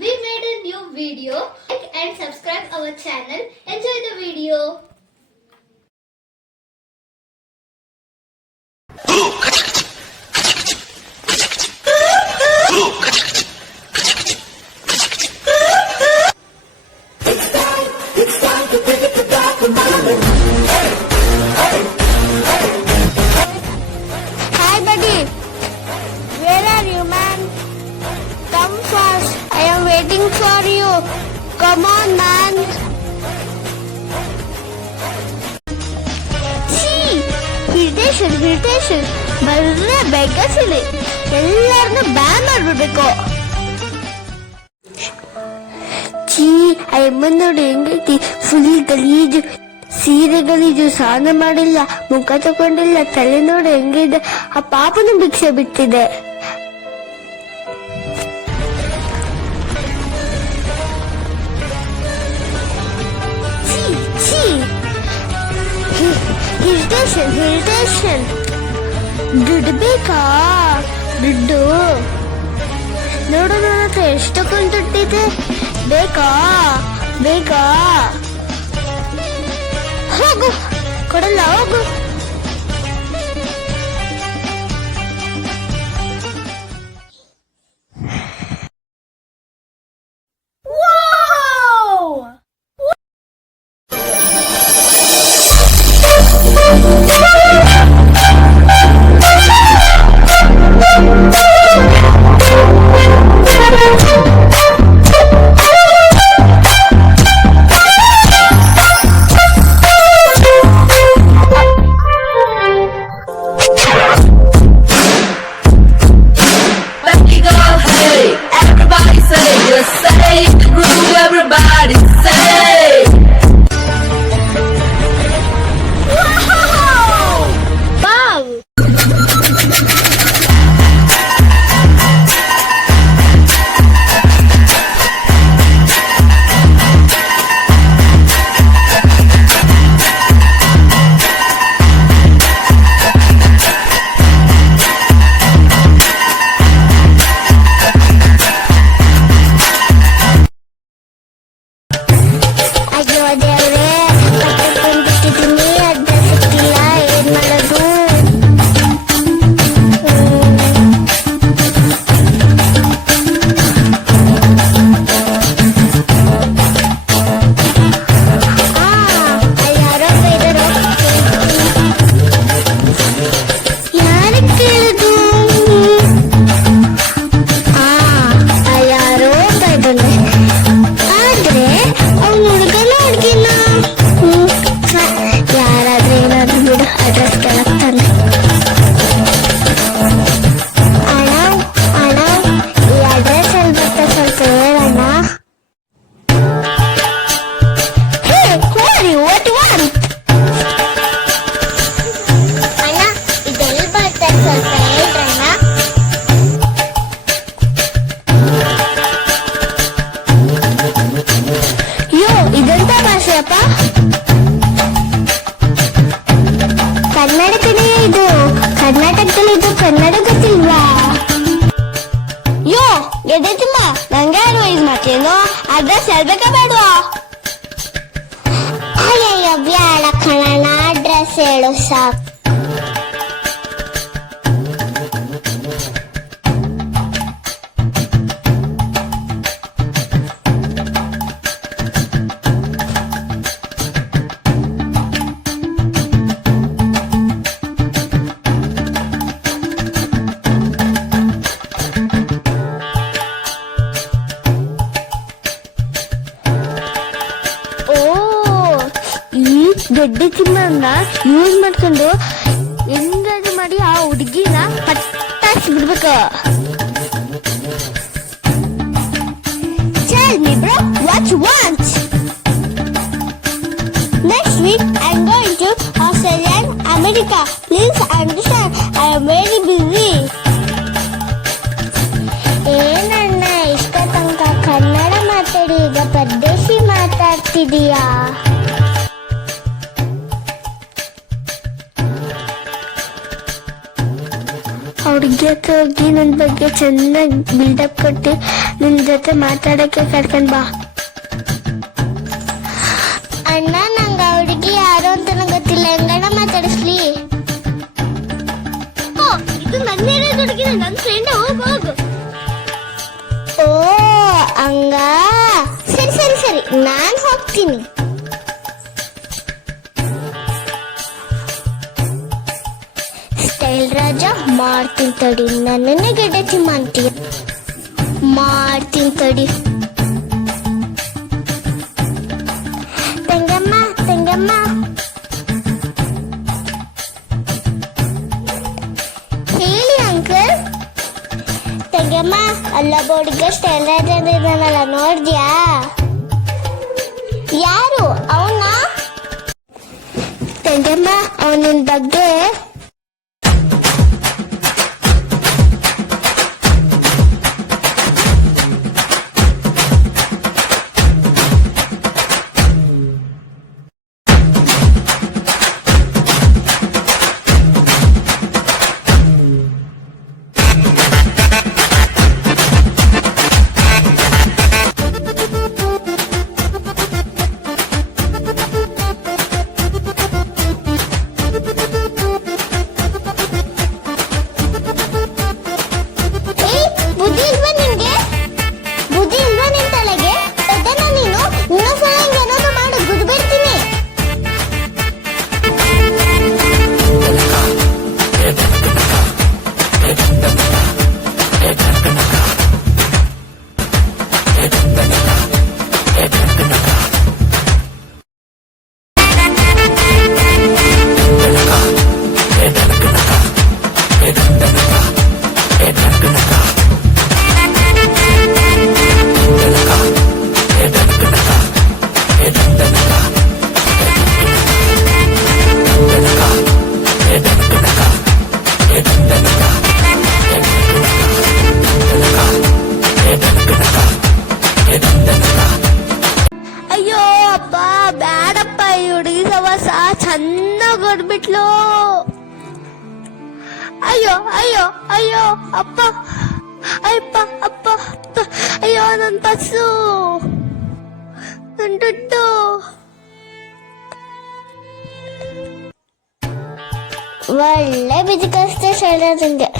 we made a new video. Like and subscribe our channel. Enjoy the video. Hi buddy, where are you man? Come fast, I am waiting for you. Come on man. See, irritation. ಬರ್ರೆ ಬೇಕಸಿಲಿ ಎಲ್ಲರನ್ನ ban ಮಾಡ್ಬಿಡ್ಬೇಕು. ಚೀ ಅಮ್ಮನ್ ನೋಡಿ ಹೆಂಗೈತಿ, full ಗಲೀಜು, ಸೀರೆ ಗಲೀಜು, ಸ್ನಾನ ಮಾಡಿಲ್ಲ, ಮುಖ ತಗೊಂಡಿಲ್ಲ, ತಲೆ ನೋಡಿ ಹೆಂಗಿದೆ. ಆ ಪಾಪನು ಭಿಕ್ಷೆ ಬಿಟ್ಟಿದೆ. ಇರಿಟೇಷನ್. ದುಡ್ಡು ಬೇಕಾ? ದುಡ್ಡು ನೋಡು, ನನ್ನ ಹತ್ರ ಎಷ್ಟು ದುಡ್ಡಿದೆ. ಬೇಕಾ? ಹೋಗು, ಕೊಡಲ್ಲ, ಹೋಗು. ಕರ್ನಾಟಕದಲ್ಲಿ ಇದು ಕನ್ನಡ ಗೊತ್ತಿಲ್ವಾ? ಯೋ ಎದೆತಮ್ಮ ನಂಗೆ ಅಡ್ವೈಸ್ ಮಾಡ್ತೀನೋ, ಅಡ್ರೆಸ್ ಹೇಳ್ಬೇಕಾ ಬೇಡವಾ? ಅಯ್ಯಯ್ಯ ಬ್ಯಾಡ ಕಣಣ್ಣ, ಅಡ್ರೆಸ್ ಹೇಳು ಸಾಕು. ದೊಡ್ಡ ಚಿನ್ನ ಯೂಸ್ ಮಾಡ್ಕೊಂಡು ಹೆಂಗಾದ್ರು ಮಾಡಿ ಆ ಹುಡುಗಿನ ಪಟ್ಟಾಸಿ ಬಿಡ್ಬೇಕು. Tell me bro, what you want? Next week I'm going to Australia and America. Please understand, I am very busy. ಏನಣ್ಣ ಇಷ್ಟ ತನಕ ಕನ್ನಡ ಮಾತಾಡಿ ಈಗ ಪರದೇಶಿ ಮಾತಾಡ್ತಿದೀಯಾ? ಹುಡುಗಿಯ ಜೊತೆ ಹೋಗಿ ನನ್ನ ಬಗ್ಗೆ ಚೆನ್ನಾಗಿ ಬಿಲ್ಡಪ್ ಕೊಟ್ಟು ನಿನ್ ಜೊತೆ ಮಾತಾಡಕ್ಕೆ ಕರ್ಕೊಂಡ್ ಬಾ. ಅಣ್ಣ, ನಂಗ ಹುಡುಗಿ ಯಾರು ಅಂತ ನಂಗೆ ಗೊತ್ತಿಲ್ಲ, ಹೆಂಗಣ್ಣ ಮಾತಾಡಿಸ್ಲಿ? ಇದು ನನ್ನ ಹುಡುಗಿ, ನನ್ನ ಫ್ರೆಂಡ್. ಹೋಗು. ಓ ಹಂಗ, ಸರಿ ಸರಿ ಸರಿ, ನಾನ್ ಹೋಗ್ತೀನಿ. ಸ್ಟೈಲ್ ರಾಜ ಮಾಡ್ತೀನಿ ತಡಿ, ನನ್ನನ್ನೇ ಗೆಡ್ಡತಿ ಮಾಡ್ತೀಯ. ಮಾಡ್ತೀನಿ ತಡಿ. ತಂಗಮ್ಮ ತಂಗಮ್ಮ, ಹೇಳಿ ಅಂಕಲ್. ತಂಗಮ್ಮ, ಅಲ್ಲ ಬೋರ್ಡ್ಗ ಸ್ಟೈಲ್ ರಾಜ ಇದ್ದಾನಲ್ಲ, ನೋಡ್ದ್ಯಾ? ಯಾರು ಅವನ? ತಂಗಮ್ಮ, ಅವನಿನ ಬಗ್ಗೆ ಚೆನ್ನಾಗಿ ಹೊಡ್ಬಿಟ್ಲು. ಅಯ್ಯೋ ಅಯ್ಯೋ ಅಯ್ಯೋ, ಅಪ್ಪ ಅಯ್ಯಪ್ಪ, ಅಪ್ಪ ಅಪ್ಪ, ಅಯ್ಯೋ ನನ್ ಪಸ್ಸು, ನನ್ ದುಡ್ಡು. ಒಳ್ಳೆ ಬಿದ್ದು ಕಷ್ಟ ಶೈಲಜಂಗೆ.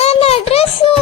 ನನ್ನ ಅಡ್ರೆಸ್ಸು